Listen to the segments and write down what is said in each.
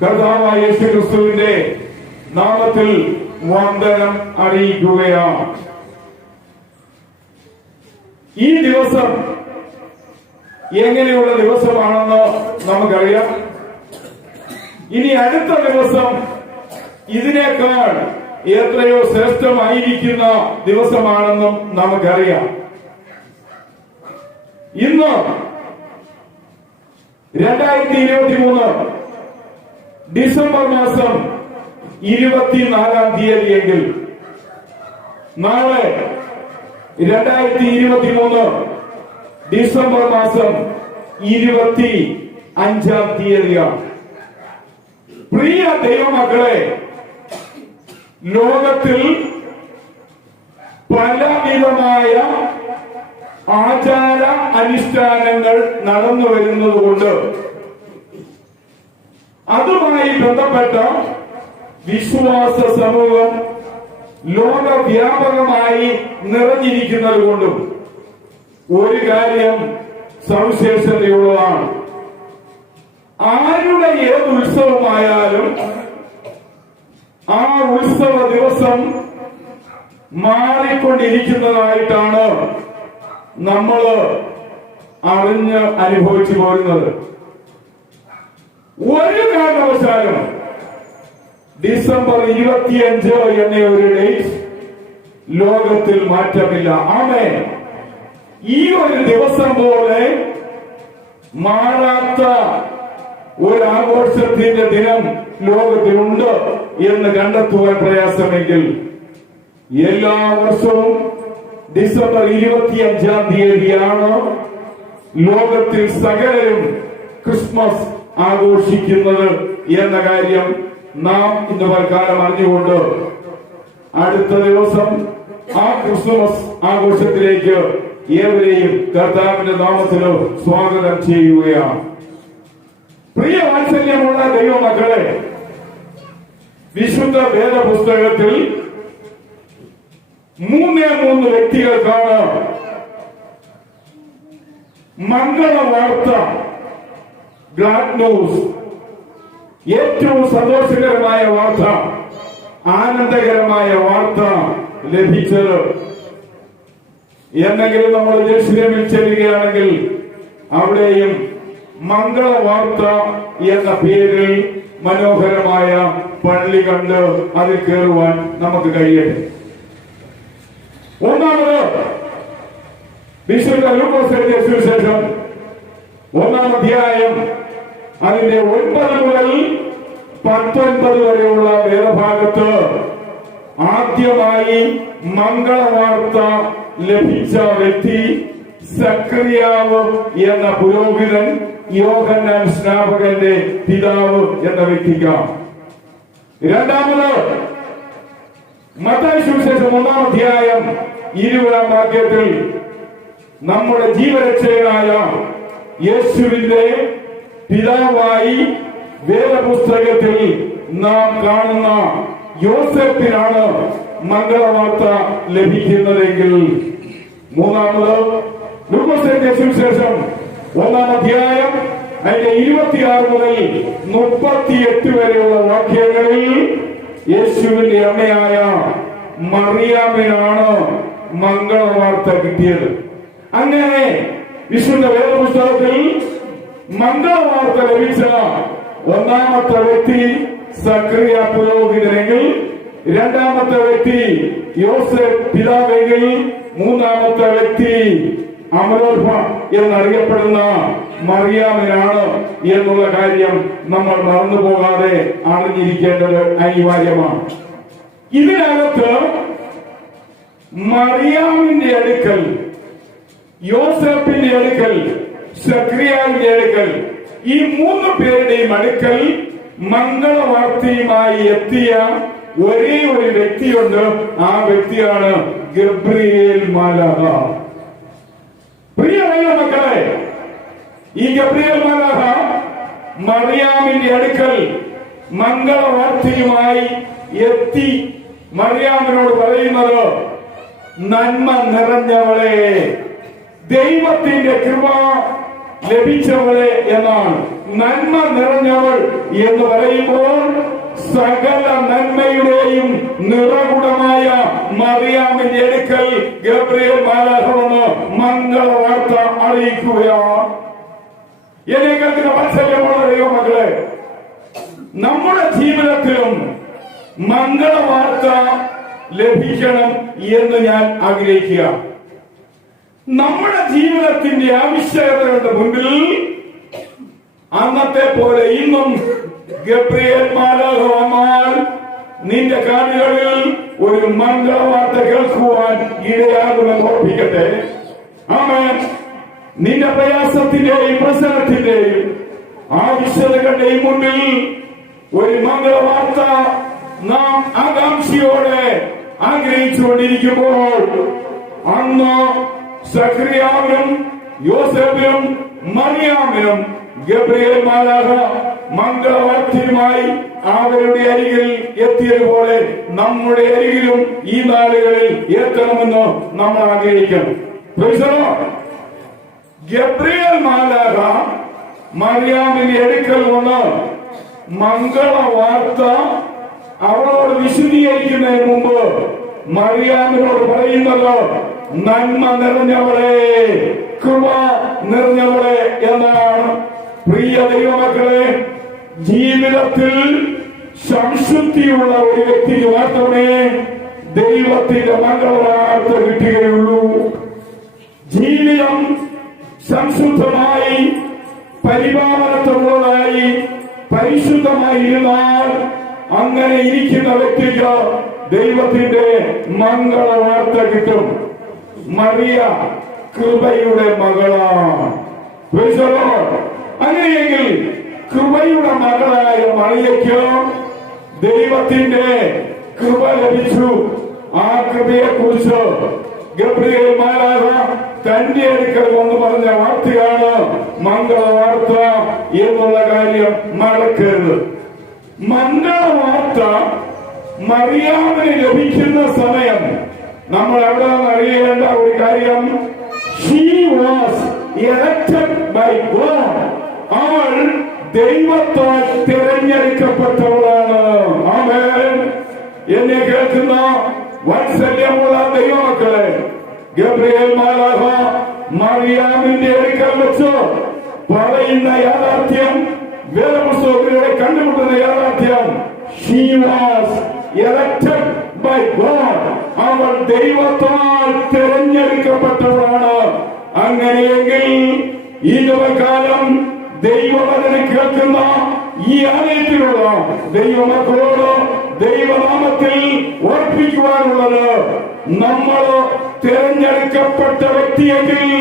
കർത്താവായ യേശു ക്രിസ്തുവിന്റെ നാമത്തിൽ വന്ദനം അറിയിക്കുകയാണ്. ഈ ദിവസം എങ്ങനെയുള്ള ദിവസമാണെന്ന് നമുക്കറിയാം. ഇനി അടുത്ത ദിവസം ഇതിനേക്കാൾ എത്രയോ ശ്രേഷ്ഠമായിരിക്കുന്ന ദിവസമാണെന്നും നമുക്കറിയാം. ഇന്ന് 2023 ഡിസംബർ മാസം 24-ാം തീയതി എങ്കിൽ നാളെ 2023 ഡിസംബർ മാസം 25-ാം തീയതിയാണ്. പ്രിയ ദൈവമക്കളെ, ലോകത്തിൽ പലവിധമായ ആചാര അനുഷ്ഠാനങ്ങൾ നടന്നു വരുന്നതുകൊണ്ട് അതുമായി ബന്ധപ്പെട്ട വിശ്വാസ സമൂഹം ലോകവ്യാപകമായി നിറഞ്ഞിരിക്കുന്നത് കൊണ്ടും ഒരു കാര്യം സവിശേഷതയുള്ളതാണ്. ആരുടെ ഏത് ഉത്സവമായാലും ആ ഉത്സവ ദിവസം മാറിക്കൊണ്ടിരിക്കുന്നതായിട്ടാണ് നമ്മൾ അറിഞ്ഞ് അനുഭവിച്ചു പോരുന്നത്. ഒരു കാരണവശാലും ഡിസംബർ 25 എന്ന ഒരു ഡേറ്റ് ലോകത്തിൽ മാറ്റമില്ല. ആമേൻ. ഈ ഒരു ദിവസം പോലെ മാറാത്ത ഒരു ആഘോഷത്തിന്റെ ദിനം ലോകത്തിലുണ്ട് എന്ന് കണ്ടെത്തുവാൻ പ്രയാസമെങ്കിൽ എല്ലാ വർഷവും ഡിസംബർ 25-ാം തീയതിയാണ് ലോകത്തിൽ സകലരും ക്രിസ്മസ് ആഘോഷിക്കുന്നത് എന്ന കാര്യം നാം ഇന്ന് തൽക്കാലം അറിഞ്ഞുകൊണ്ട് അടുത്ത ദിവസം ആ ക്രിസ്മസ് ആഘോഷത്തിലേക്ക് ഏവരെയും കർത്താവിന്റെ നാമത്തിൽ സ്വാഗതം ചെയ്യുകയാണ്. പ്രിയ വാത്സല്യമുള്ള ദൈവമക്കളെ, വിശുദ്ധ വേദപുസ്തകത്തിൽ 3 വ്യക്തികൾക്കാണ് മംഗളവാർത്ത, ഗ്ലാഡ് ന്യൂസ്, ഏറ്റവും സന്തോഷകരമായ വാർത്ത, ആനന്ദകരമായ വാർത്ത ലഭിച്ചത്. എന്നെങ്കിലും നമ്മൾ ജെറുസലേമിൽ ചെല്ലുകയാണെങ്കിൽ അവിടെയും മംഗളവാർത്ത എന്ന പേരിൽ മനോഹരമായ പള്ളി കണ്ട് അതിൽ കയറുവാൻ നമുക്ക് കഴിയട്ടെ. ഒന്നാമത് വിശുദ്ധ ലൂക്കോസ് എഴുതിയ സുവിശേഷം 1-ാം അധ്യായം അതിന്റെ 9 മുതൽ 19 വരെയുള്ള വേദഭാഗത്ത് ആദ്യമായി മംഗളവാർത്ത ലഭിച്ച വ്യക്തി സക്കറിയാവ് എന്ന പുരോഹിതൻ, യോഹന്നാൻ സ്നാപകന്റെ പിതാവ് എന്ന വ്യക്തിക്കാണ്. രണ്ടാമത് മത്തായി സുവിശേഷം 1-ാം അധ്യായം 20-ാം വാക്യത്തിൽ നമ്മുടെ ജീവരക്ഷകനായ യേശുവിന്റെ പിതാവായി വേദപുസ്തകത്തിൽ നാം കാണുന്ന യോസേപ്പിനാണ് മംഗളവാർത്ത ലഭിക്കുന്നതെങ്കിൽ, മൂന്നാമത് ലൂക്കോസിന്റെ സുവിശേഷം 1-ാം അധ്യായം അതിന്റെ 26 മുതൽ 38 വരെയുള്ള വാക്യങ്ങളിൽ യേശുവിന്റെ അമ്മയായ മറിയാമിനാണ് മംഗളവാർത്ത കിട്ടിയത്. അങ്ങനെ വിശുദ്ധ വേദപുസ്തകത്തിൽ മംഗളവാർത്ത ലഭിച്ച ഒന്നാമത്തെ വ്യക്തി സക്കറിയ പുരോഹിതനെങ്കിൽ, രണ്ടാമത്തെ വ്യക്തി യോസേഫ് പിതാവെങ്കിൽ, മൂന്നാമത്തെ വ്യക്തി അമലോർഭ എന്നറിയപ്പെടുന്ന മറിയാമിനാണ് എന്നുള്ള കാര്യം നമ്മൾ മറന്നുപോകാതെ അറിഞ്ഞിരിക്കേണ്ടത് അനിവാര്യമാണ്. ഇതിനകത്ത് മറിയാമിന്റെ അടുക്കൽ, യോസേപ്പിന്റെ അടുക്കൽ, സക്കറിയാവിന്റെ അടുക്കൽ, ഈ 3 പേരുടെയും അടുക്കൽ മംഗളവാർത്തയുമായി എത്തിയ ഒരേ ഒരു വ്യക്തിയുണ്ട്. ആ വ്യക്തിയാണ് ഗബ്രിയേൽ മാലാഖ. പ്രിയ മക്കളെ, ഈ ഗബ്രിയേൽ മാലാഖ മറിയാമിന്റെ അടുക്കൽ മംഗളവാർത്തയുമായി എത്തി മറിയാമിനോട് പറയുന്നത്, നന്മ നിറഞ്ഞവളെ, ദൈവത്തിന്റെ കൃപ ലഭിച്ചവളെ എന്നാണ്. നന്മ നിറഞ്ഞവൾ എന്ന് പറയുമ്പോൾ സകല നന്മയുടെയും നിറകുടമായ മറിയാമിന്റെ അടുക്കൽ ഗബ്രിയേൽ മാലാഖ വന്ന് മംഗളവാർത്ത അറിയിക്കുകയാണ്. എന്നെ കേൾക്കുന്ന വാത്സല്യമുള്ള ദൈവമക്കളെ, നമ്മുടെ ജീവിതത്തിലും മംഗളവാർത്ത ലഭിക്കണം എന്ന് ഞാൻ ആഗ്രഹിക്കുക. നമ്മുടെ ജീവിതത്തിന്റെ ആവശ്യകതകളുടെ മുൻപിൽ അന്നത്തെ പോലെ ഇന്നും ഗബ്രിയേൽ മാലാഖ വന്നാൽ നിന്റെ കാതുകളിൽ ഒരു മംഗളവാർത്ത കേൾക്കുവാൻ ഇടയാകുമെന്ന് ഓർപ്പിക്കട്ടെ. ആമേൻ. നിന്റെ പ്രയാസത്തിന്റെയും പ്രശ്നത്തിന്റെയും ആവശ്യതകളുടെയും മുന്നിൽ ഒരു മംഗളവാർത്ത നാം ആകാംക്ഷയോടെ ആഗ്രഹിച്ചുകൊണ്ടിരിക്കുമ്പോൾ അന്ന് സഖറിയാവിനും യോസേഫിനും മറിയാമിനും ഗബ്രിയേൽ മാലാഖ മംഗളവാർത്തയുമായി അവരുടെ അരികിൽ എത്തിയതുപോലെ നമ്മുടെ അരികിലും ഈ നാളുകളിൽ എത്തണമെന്ന് നമ്മൾ ആഗ്രഹിക്കണം. ഗബ്രിയേൽ മാലാഖ മറിയാമിന്റെ അടുക്കൽ വന്ന് മംഗളവാർത്ത അവളോട് വിശദീകരിക്കുന്നതിന് മുമ്പ് മറിയാമിനോട് പറയുന്നത് നന്മ നിറഞ്ഞവളെ, കൃപ നിറഞ്ഞവളെ എന്നാണ്. പ്രിയ ദൈവമക്കളെ, ജീവിതത്തിൽ സംശുദ്ധിയുള്ള ഒരു വ്യക്തിക്ക് മാത്രമേ ദൈവത്തിന്റെ മംഗളവാർത്ത കിട്ടുകയുള്ളൂ. ജീവിതം സംശുദ്ധമായി പരിപാലനത്തോടായി പരിശുദ്ധമായി ഇരുന്നാൽ അങ്ങനെ ഇരിക്കുന്ന വ്യക്തിക്ക് ദൈവത്തിന്റെ മംഗളവാർത്ത കിട്ടും. മറിയ കൃപയുടെ മകളാണ്. അങ്ങനെയെങ്കിൽ കൃപയുടെ മകളായ മറിയയ്ക്ക് ദൈവത്തിന്റെ കൃപ ലഭിച്ചു. ആ കൃപയെ കുറിച്ച് ഗബ്രിയേൽ മാലാഖ തന്റെ അടുക്കൽ വന്ന് പറഞ്ഞ വാർത്തയാണ് മംഗളവാർത്ത എന്നുള്ള കാര്യം മറക്കരുത്. മംഗളവാർത്ത മറിയാമിന് ലഭിക്കുന്ന സമയം നമ്മൾ എവിടെ നിന്ന് അറിയേണ്ട ഒരു കാര്യം, she was elected by God. അവൾ ദൈവത്താൽ തിരഞ്ഞെടുക്കപ്പെട്ടവളാണ്. ആമേൻ. എന്നെ കേൾക്കുന്ന വാത്സല്യമുള്ള ദൈവമക്കളെ, ഗബ്രിയേൽ മാലാഖ മറിയാമിന്റെ അടുക്കൽ വെച്ച് പറയുന്ന യാഥാർത്ഥ്യം, വേദപുസ്തകത്തിലൂടെ കണ്ടുമുട്ടുന്ന യാഥാർത്ഥ്യം, she was elected by God. അവൾ ദൈവത്താൽ തിരഞ്ഞെടുക്കപ്പെട്ടവളാണ്. അങ്ങനെയെങ്കിൽ ഈ കാലം ദൈവവചനം കേൾക്കുന്ന ഈ ആലയത്തിലുള്ള ദൈവമക്കളോട് ദൈവനാമത്തിൽ ഓർപ്പിക്കുവാനുള്ളത്, നമ്മൾ തിരഞ്ഞെടുക്കപ്പെട്ട വ്യക്തിയെങ്കിൽ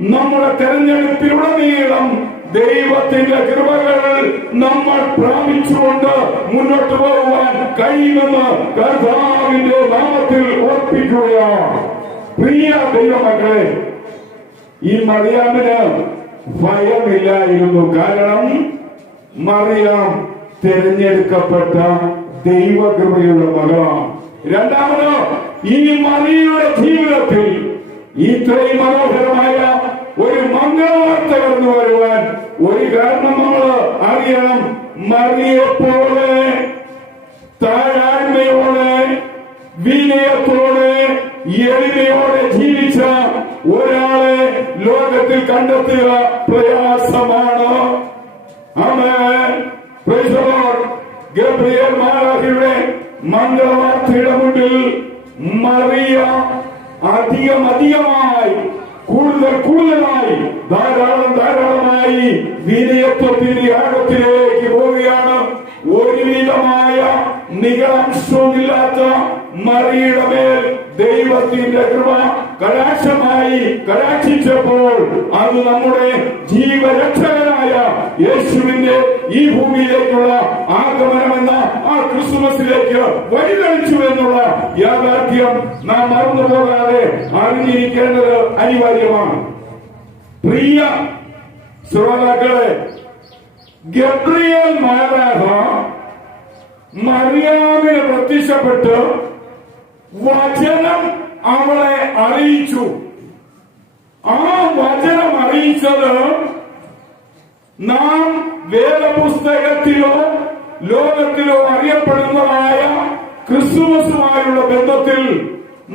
നമ്മുടെ തെരഞ്ഞെടുപ്പിലുടനീളം ദൈവത്തിന്റെ കൃപകൾ നമ്മൾ പ്രാപിച്ചുകൊണ്ട് മുന്നോട്ട് പോകുവാൻ കഴിയുമെന്ന് കർത്താവിന്റെ നാമത്തിൽ ഓർപ്പിക്കുകയാണ്. പ്രിയ ദൈവമക്കളെ, ഈ മറിയാമിന് ഭയമില്ലായിരുന്നു. കാരണം മറിയാം തിരഞ്ഞെടുക്കപ്പെട്ട ദൈവകൃപയുടെ മകളാണ്. രണ്ടാമത്, ഈ മറിയയുടെ ജീവിതത്തിൽ ഇത്രയും മനോഹരമായ ഒരു മംഗളവാർത്ത കടന്നു വരുവാൻ ഒരു കാരണം നമ്മൾ അറിയണം. മറിയയെപ്പോലെ താഴ്മയോടെ വിനയത്തോടെ എളിമയോടെ ജീവിച്ച ഒരാളെ ലോകത്തിൽ കണ്ടെത്തുക പ്രയാസമാണ്. ആമേൻ. Praise the lord. ഗബ്രിയേൽ മാലാഖയുടെ മംഗളവാർത്തയുടെ മുന്നിൽ മറിയ അധികമായി കൂടുതലായി ധാരാളമായി വിനയത്വത്തിന്റെ ആഴത്തിലേക്ക് പോവുകയാണ്. ഒരുവിധമായ നികളംശവുമില്ലാത്ത മറിയുടെ മേൽ ദൈവത്തിന്റെ കൃപ കടാക്ഷിച്ചപ്പോൾ അത് നമ്മുടെ ജീവരക്ഷകനായ യേശുവിന്റെ ഈ ഭൂമിയിലേക്കുള്ള ആഗമനമെന്ന ആ ക്രിസ്തുമസിലേക്ക് വഴിതെളിച്ചു എന്നുള്ള യാഥാർത്ഥ്യം നാം മറന്നു പോകാതെ അറിഞ്ഞിരിക്കേണ്ടത് അനിവാര്യമാണ്. പ്രിയ ശ്രോതാക്കളെ, ഗബ്രിയേൽ മാലാഖ മറിയാമിന് പ്രത്യക്ഷപ്പെട്ട് വചനം അവളെ അറിയിച്ചു. ആ വചനം അറിയിച്ചത് നാം വേദപുസ്തകത്തിലോ ലോകത്തിലോ അറിയപ്പെടുന്നതായ ക്രിസ്തുമസുമായുള്ള ബന്ധത്തിൽ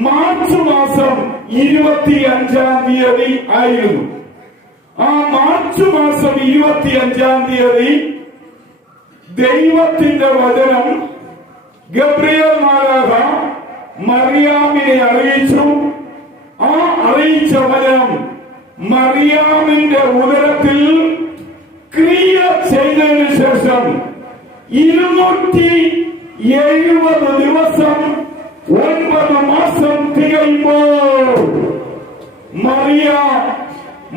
മാർച്ച് മാസം 25-ാം തീയതി ആയിരുന്നു. ആ മാർച്ച് മാസം 25-ാം തീയതി ദൈവത്തിന്റെ വചനം ഗബ്രിയേൽ മാലാഖ മറിയാമിനെ അറിയിച്ചു. ആ അറിയിച്ച വചനം മറിയാമിന്റെ ഉദരത്തിൽ ക്രിയ ചെയ്തതിനു ശേഷം 270 ദിവസം 9 മാസം തികയുമ്പോൾ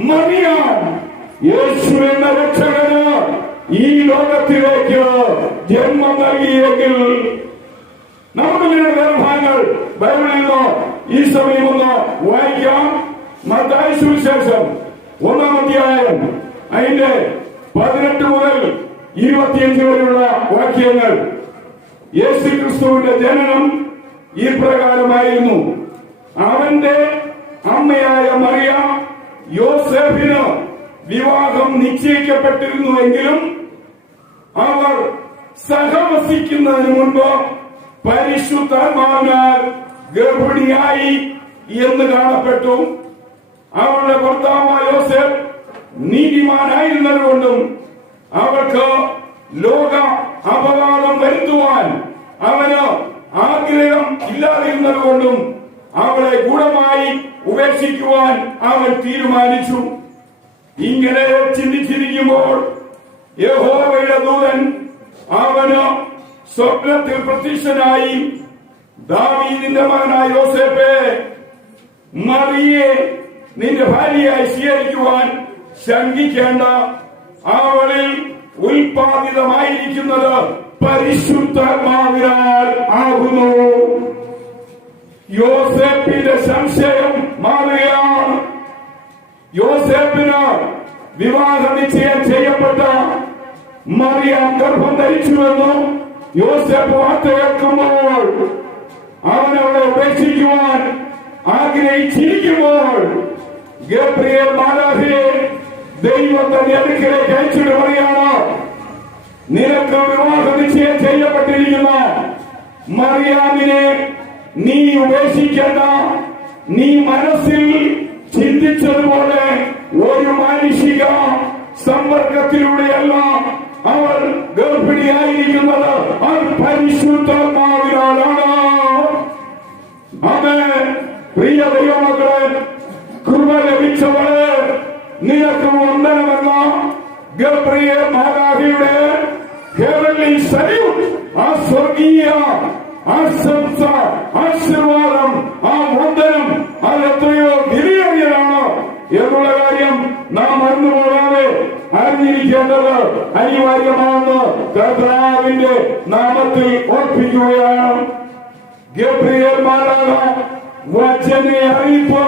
മറിയാം യേശു എന്ന രക്ഷകന് ഈ ലോകത്തിലേക്ക് ജന്മം നൽകിയെങ്കിൽ നമുക്കിങ്ങനെ ഗർഭങ്ങൾ ബൈബിളിൽ നിന്നോ ഈ സമയം ഒന്ന് വായിക്കാം. മത്തായി സുവിശേഷം 1-ാം അധ്യായം അതിന്റെ 18 മുതൽ 25 വരെയുള്ള വാക്യങ്ങൾ. യേശു ക്രിസ്തുവിന്റെ ജനനം ഈ പ്രകാരമായിരുന്നു. അവന്റെ അമ്മയായ മറിയ യോസേഫിന് വിവാഹം നിശ്ചയിക്കപ്പെട്ടിരുന്നുവെങ്കിലും അവർ സഹവസിക്കുന്നതിന് മുൻപ് പരിശുദ്ധാത്മാവിനാൽ ഗർഭിണിയായി എന്ന് കാണപ്പെട്ടു. അവളുടെ ഭർത്താവായ യോസേഫ് നീതിമാനായിരുന്നതുകൊണ്ടും അവൾക്ക് ലോക അപവാദം വരുത്തുവാൻ അവന് ആഗ്രഹം ഇല്ലാതിരുന്നതുകൊണ്ടും അവളെ ഗൂഢമായി ഉപേക്ഷിക്കുവാൻ അവൻ തീരുമാനിച്ചു. ഇങ്ങനെ ചിന്തിച്ചിരിക്കുമ്പോൾ യഹോവയുടെ ദൂതൻ അവന് സ്വപ്നത്തിൽ പ്രത്യക്ഷനായി, ദാവീദിന്റെ മകനായ യോസേഫേ, മറിയെ നിന്റെ ഭാര്യയായി സ്വീകരിക്കുവാൻ ശങ്കിക്കേണ്ട. അവളിൽ ഉൽപാദിതമായിരിക്കുന്നത് പരിശുദ്ധാത്മാവിനാൽ ആകുന്നു. യോസേഫിന്റെ സംശയം മാറുകയാണ്. യോസേഫിന് വിവാഹ നിശ്ചയം ചെയ്യപ്പെട്ട മറിയാം ഗർഭം ധരിച്ചുവെന്നും യോസേഫ് വാർത്ത കേൾക്കുമ്പോൾ അവനവളെ ഉപേക്ഷിക്കുവാൻ ആഗ്രഹിച്ചിരിക്കുമ്പോൾ ഗബ്രിയേൽ മാലാഖയെ ദൈവത്തിന്റെ അടുക്കലേക്ക് അയച്ചിട്ട് പറയാണ്, നിനക്ക് വിവാഹ നിശ്ചയം ചെയ്യപ്പെട്ടിരിക്കുന്ന മറിയാമിനെ നീ ഉപേക്ഷിക്കേണ്ട. നീ മനസ്സിൽ ചിന്തിച്ചതുപോലെ ഒരു മാനുഷിക സമ്പർക്കത്തിലൂടെയല്ല അവൾ ഗർഭിണിയായിരിക്കുന്നത്, അത് പരിശുദ്ധാത്മാവിനാലാണ്. ആമേൻ. പ്രിയ ദൈവമക്കളെ, കൃപ ലഭിച്ചവളെ, നിനക്ക് വന്ദനമെന്ന ഗബ്രിയേൽ മാലാഖയുടെ ഹെവൻലി സല്യൂട്ട്, ആ സ്വർഗീയ ആശംസ, ആശീർവാദം, ആ വന്ദനം അതെത്രയോ വിലയേറിയതാണ് എന്നുള്ള കാര്യം നാം മറന്നുപോകാതെ അറിഞ്ഞിരിക്കേണ്ടത് അനിവാര്യമാണെന്ന് കർത്താവിന്റെ നാമത്തിൽ ഓർപ്പിക്കുകയാണ്. ഗബ്രിയേൽ മാലാഖ വചന അറിയിപ്പ്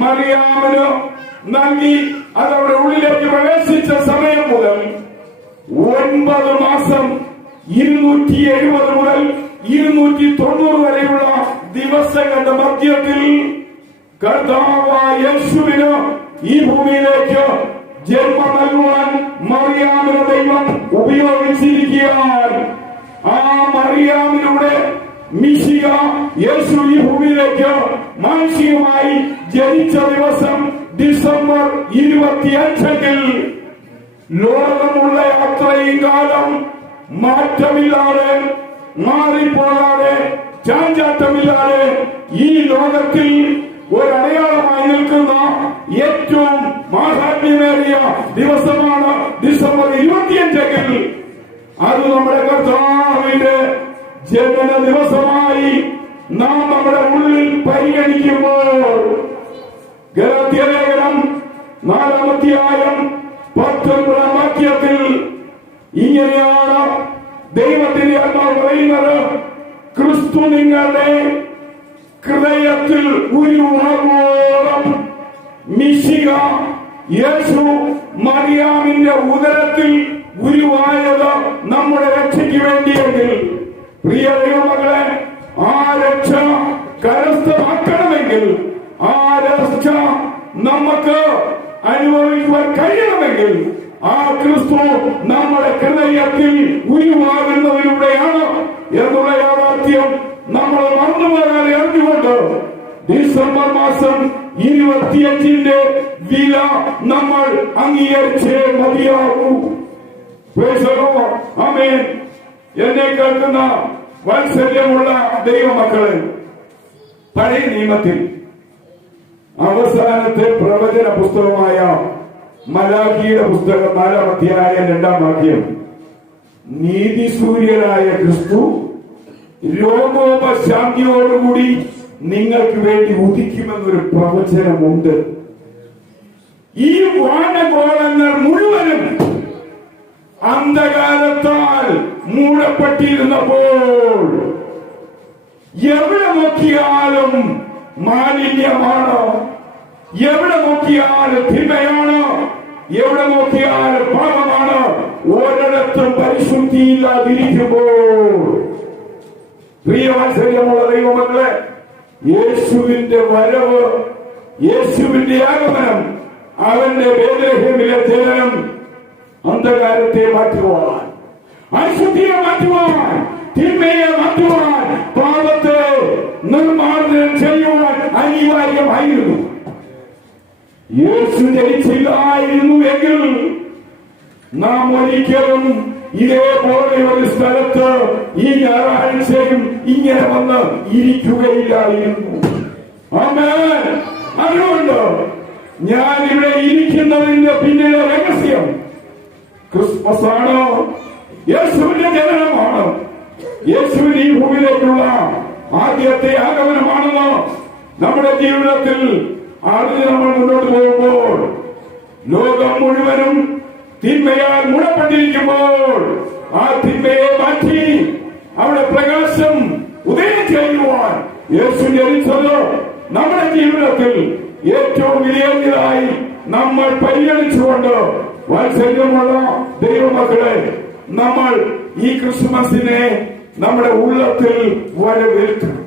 മറിയാമിന് നൽകി. അതവിടെ ഉള്ളിലേക്ക് പ്രവേശിച്ച സമയം മുതൽ 9 മാസം 270 മുതൽ 290 വരെയുള്ള ദിവസങ്ങളുടെ മധ്യത്തിൽ കർത്താവായ യേശുവിന് ഈ ഭൂമിയിലേക്ക് ജന്മം നൽകുവാൻ മറിയാമിനെ ദൈവം ഉപയോഗിച്ചിരിക്കുകയാണ്. ആ മറിയാമിലൂടെ മിശിഹ യേശു ഈ ഭൂമിയിലേക്ക് മാനുഷികമായി ജനിച്ച ദിവസം ഡിസംബർ 25 ലോകമുള്ള അത്രയും കാലം മാറ്റമില്ലാതെ, മാറിപ്പോകാതെ, ചാഞ്ചാട്ടമില്ലാതെ ഈ ലോകത്തിൽ ഒരടയാളമായി നിൽക്കുന്ന ഏറ്റവും മാഹാത്മ്യമേറിയ ദിവസമാണ് ഡിസംബർ 25. അത് നമ്മുടെ കർത്താവിന്റെ ജനന ദിവസമായി നാം നമ്മുടെ ഉള്ളിൽ പരിഗണിക്കുമ്പോൾ ഗലാത്യലേഖനം 4-ാം അധ്യായം 19-ാം വാക്യത്തിൽ ഇങ്ങനെയാണ് ദൈവത്തിന്റെ ആത്മാവ് പറയുന്നത്, ക്രിസ്തു നിങ്ങളുടെ ഹൃദയത്തിൽ ഉരുവാകുവോളം മിശിഹ യേശു മറിയാമിന്റെ ഉദരത്തിൽ ഉരുവായത് നമ്മുടെ രക്ഷയ്ക്ക് വേണ്ടിയെങ്കിൽ, പ്രിയ ദൈവമക്കളെ, ആ രക്ഷ കരസ്ഥമാക്കണമെങ്കിൽ, ആ രക്ഷ നമുക്ക് അനുഭവിക്കുവാൻ കഴിയണമെങ്കിൽ ആ ക്രിസ്തു നമ്മുടെ ഹൃദയത്തിൽ ഉരുവാകും. ആമേൻ. എന്നെ കേൾക്കുന്ന വാത്സല്യമുള്ള ദൈവമക്കളെ, പഴയ നിയമത്തിൽ അവസാനത്തെ പ്രവചന പുസ്തകമായ മലാഖിയുടെ പുസ്തകം 4-ാം അധ്യായം 2-ാം വാക്യം, നീതിസൂര്യനായ ക്രിസ്തു രോഗോപശാന്തിയോടുകൂടി നിങ്ങൾക്ക് വേണ്ടി ഉദിക്കുമെന്നൊരു പ്രവചനമുണ്ട്. ഈ വാനഗോളങ്ങൾ മുഴുവനും അന്ധകാരത്താൽ മൂടപ്പെട്ടിരുന്നപ്പോൾ എവിടെ നോക്കിയാലും മാലിന്യമാണ്, എവിടെ നോക്കിയാലും തിന്മയാണ്, എവിടെ നോക്കിയാലും പാപമാണ്, ഒരിടത്തും പരിശുദ്ധിയില്ലാതിരിക്കുമ്പോൾ പ്രിയവാത്സല്യമുള്ള ദൈവമക്കളെ, യേശുവിന്റെ വരവ്, യേശുവിന്റെ ആഗമനം, അവന്റെ ബേത്ലഹേമിലെ ജനനം അന്ധകാരത്തെ മാറ്റുവാൻ, അശുദ്ധിയെ മാറ്റുവാൻ, തിന്മയെ മാറ്റുവാൻ, പാപത്തെ നിർമ്മാർജ്ജനം ചെയ്യുവാൻ അനിവാര്യമായിരുന്നു. യേശു ജനിച്ചില്ലായിരുന്നുവെങ്കിൽ നാം ഒരിക്കലും ഇതേപോലെ ഒരു സ്ഥലത്ത് ഈ ഞായറാഴ്ചയും ഇങ്ങനെ വന്ന് ഇരിക്കുകയില്ലായിരുന്നു. ആമേൻ. അതുകൊണ്ട് ഞാൻ ഇവിടെ ഇരിക്കുന്നതിന്റെ പിന്നിലെ രഹസ്യം ക്രിസ്മസ് ആണ്, യേശുവിന്റെ ജനനമാണ്, യേശുവിന് ഈ ഭൂമിയിലേക്കുള്ള ആദ്യത്തെ ആഗമനമാണെന്ന് നമ്മുടെ ജീവിതത്തിൽ അറിഞ്ഞ് നമ്മൾ മുന്നോട്ട് പോകുമ്പോൾ, ലോകം മുഴുവനും തിന്മയാൽ മൂടപ്പെട്ടിരിക്കുമ്പോൾ ആ തിന്മയെ മാറ്റി അവിടെ പ്രകാശം ഉദയം ചെയ്യുവാൻ യേശു ജനിച്ചത് നമ്മുടെ ജീവിതത്തിൽ ഏറ്റവും വിലയേറിയതായി നമ്മൾ പരിഗണിച്ചുകൊണ്ട്, വാത്സല്യമുള്ള ദൈവമക്കളെ, നമ്മൾ ഈ ക്രിസ്മസിനെ നമ്മുടെ ഉള്ളത്തിൽ വരവേൽക്കണം,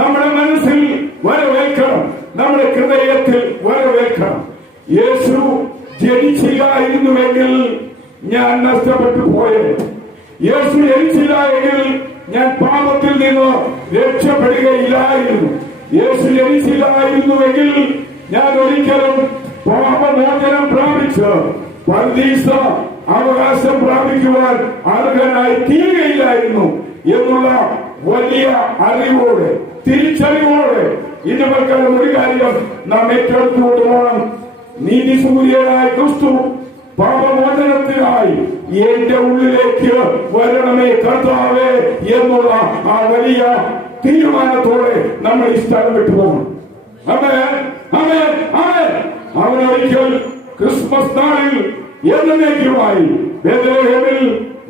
നമ്മുടെ മനസ്സിൽ വരവേൽക്കണം, നമ്മുടെ ഹൃദയത്തിൽ വരവേൽക്കണം. യേശു ജനിച്ചില്ലായിരുന്നുവെങ്കിൽ ഞാൻ നഷ്ടപ്പെട്ടു പോയത്, യേശു ജനിച്ചില്ല എങ്കിൽ ഞാൻ പാപത്തിൽ നിന്ന് രക്ഷപ്പെടുകയില്ലായിരുന്നു, യേശു ജനിച്ചില്ലായിരുന്നുവെങ്കിൽ ഞാൻ ഒരിക്കലും പാപമോചനം പ്രാപിച്ച് പരദീസ അവകാശം പ്രാപിക്കുവാൻ അർഹനായി തീരുകയില്ലായിരുന്നു എന്നുള്ള വലിയ അറിവോടെ, തിരിച്ചറിവോടെ ഇന്ന് പൽക്കാലം ഒരു കാര്യം നാം ഏറ്റെടുത്തുകൊണ്ട് പോകണം. നീതിസൂര്യനായ ക്രിസ്തു പാപമോചനത്തിനായി എന്റെ ഉള്ളിലേക്ക് വരണമേ കർത്താവേ എന്നുള്ള ആ വലിയ തീരുമാനത്തോടെ നമ്മൾ ഈ സ്ഥലം വിട്ടുപോകണം. ആമേൻ, ആമേൻ, ആമേൻ. അവനൊരിക്കൽ ക്രിസ്മസ് നാളിൽ എന്നേക്കുമായി ബേത്ലഹേമിൽ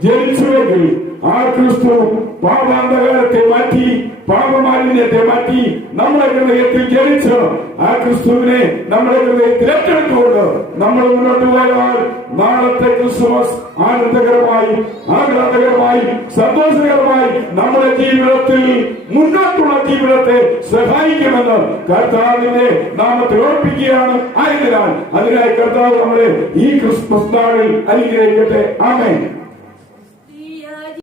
ജനിച്ചുവെങ്കിൽ ആ ക്രിസ്തു പാപാന്ധകാരത്തെ മാറ്റി, പാപമാലിന്യത്തെ മാറ്റി നമ്മുടെ ഹൃദയത്തിൽ ജനിച്ച് ആ ക്രിസ്തുവിനെ നമ്മുടെ ഹൃദയത്തിൽ ഏറ്റെടുത്തുകൊണ്ട് നമ്മൾ മുന്നോട്ട് പോയാൽ നാളത്തെ ക്രിസ്മസ് ആനന്ദകരമായി, ആഹ്ലാദകരമായി, സന്തോഷകരമായി നമ്മുടെ ജീവിതത്തിൽ മുന്നോട്ടുള്ള ജീവിതത്തെ സഹായിക്കുമെന്ന് കർത്താവിന്റെ നാമത്തെ ഓർപ്പിക്കുകയാണ്. ആയതിനാൽ അതിനായി കർത്താവ് നമ്മളെ ഈ ക്രിസ്മസ് നാളിൽ അനുഗ്രഹിക്കട്ടെ. ആമേൻ.